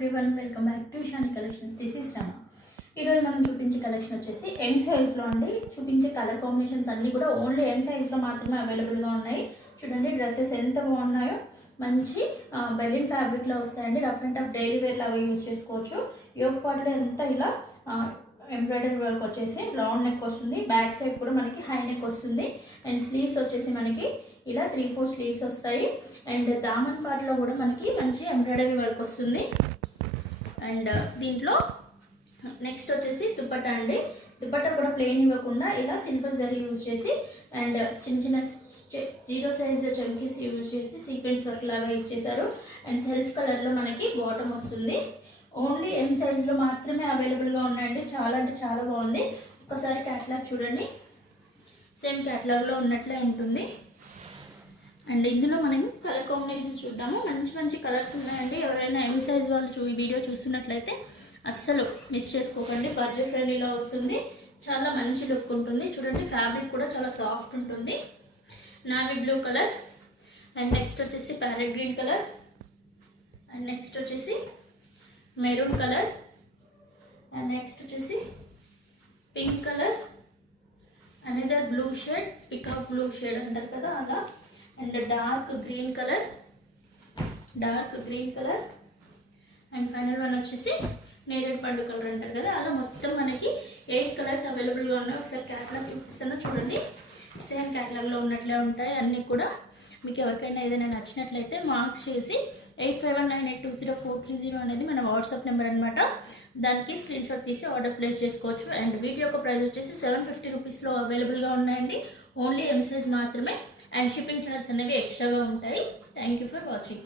Everyone, welcome back to Shani collection. This is Rama. ఈరోజు మనం చూపించే కలెక్షన్ వచ్చేసి ఎం సైజ్లో అండి. చూపించే కలర్ కాంబినేషన్స్ అన్నీ కూడా ఓన్లీ ఎం సైజ్లో మాత్రమే అవైలబుల్గా ఉన్నాయి. చూడండి డ్రెస్సెస్ ఎంత బాగున్నాయో. మంచి బెలిన్ ఫ్యాబ్రిక్లో వస్తాయండి. Rough and tough daily wear లాగా యూజ్ చేసుకోవచ్చు. యోగ పాటలో ఎంత ఇలా ఎంబ్రాయిడరీ వర్క్ వచ్చేసి రౌండ్ నెక్ వస్తుంది. బ్యాక్ సైడ్ కూడా మనకి హై నెక్ వస్తుంది. అండ్ స్లీవ్స్ వచ్చేసి మనకి ఇలా 3-4 స్లీవ్స్ వస్తాయి. అండ్ దామన్ పార్ట్లో కూడా మనకి మంచి ఎంబ్రాయిడరీ వర్క్ వస్తుంది. అండ్ దీంట్లో నెక్స్ట్ వచ్చేసి దుపట్టా అండి. దుపట్టా కూడా ప్లెయిన్ ఇవ్వకుండా ఇలా సిల్వర్ జరీ యూజ్ చేసి అండ్ చిన్న చిన్న 0 సైజ్ చంకీస్ యూజ్ చేసి సీక్వెన్స్ వర్క్ లాగా ఇచ్చేసారు. అండ్ సెల్ఫ్ కలర్లో మనకి బాటమ్ వస్తుంది. ఓన్లీ ఎం సైజ్లో మాత్రమే అవైలబుల్గా ఉన్నాయండి. చాలా అంటే చాలా బాగుంది. ఒకసారి క్యాటలాగ్ చూడండి. సేమ్ క్యాటలాగ్లో ఉన్నట్లే ఉంటుంది. అండ్ ఇందులో మనం కలర్ కాంబినేషన్స్ చూద్దాము. మంచి మంచి కలర్స్ ఉన్నాయండి. ఎవరైనా ఎం సైజ్ వాళ్ళు ఈ వీడియో చూస్తున్నట్లయితే అస్సలు మిస్ చేసుకోకండి. బడ్జెట్ ఫ్రెండ్లీలో వస్తుంది. చాలా మంచి లుక్ ఉంటుంది. చూడండి ఫ్యాబ్రిక్ కూడా చాలా సాఫ్ట్ ఉంటుంది. Navy blue colour and next వచ్చేసి parrot green colour and next వచ్చేసి మెరూన్ కలర్ అండ్ నెక్స్ట్ వచ్చేసి pink colour another blue shade, peacock blue shade అంటారు కదా అలా. And dark green colour and final one వచ్చేసి నేరేడు పండు కలర్ అంటారు కదా అలా. మొత్తం మనకి 8 కలర్స్ అవైలబుల్గా ఉన్నాయి. ఒకసారి క్యాటలాగ్ చూపిస్తాను చూడండి. సేమ్ క్యాటలాగ్లో ఉన్నట్లే ఉంటాయి అన్నీ కూడా. మీకు ఎవరికైనా ఏదైనా నచ్చినట్లయితే మార్క్స్ చేసి 8519820430 అనేది మన వాట్సాప్ నెంబర్ అనమాట. దానికి స్క్రీన్ షాట్ తీసి ఆర్డర్ ప్లేస్ చేసుకోవచ్చు. అండ్ వీటి యొక్క ప్రైస్ వచ్చేసి 750 రూపీస్లో అవైలబుల్గా ఉన్నాయండి. ఓన్లీ ఎం సైజ్ మాత్రమే. అండ్ షిప్పింగ్ ఛార్జెస్ అనేవి ఎక్స్ట్రాగా ఉంటాయి. Thank you for watching.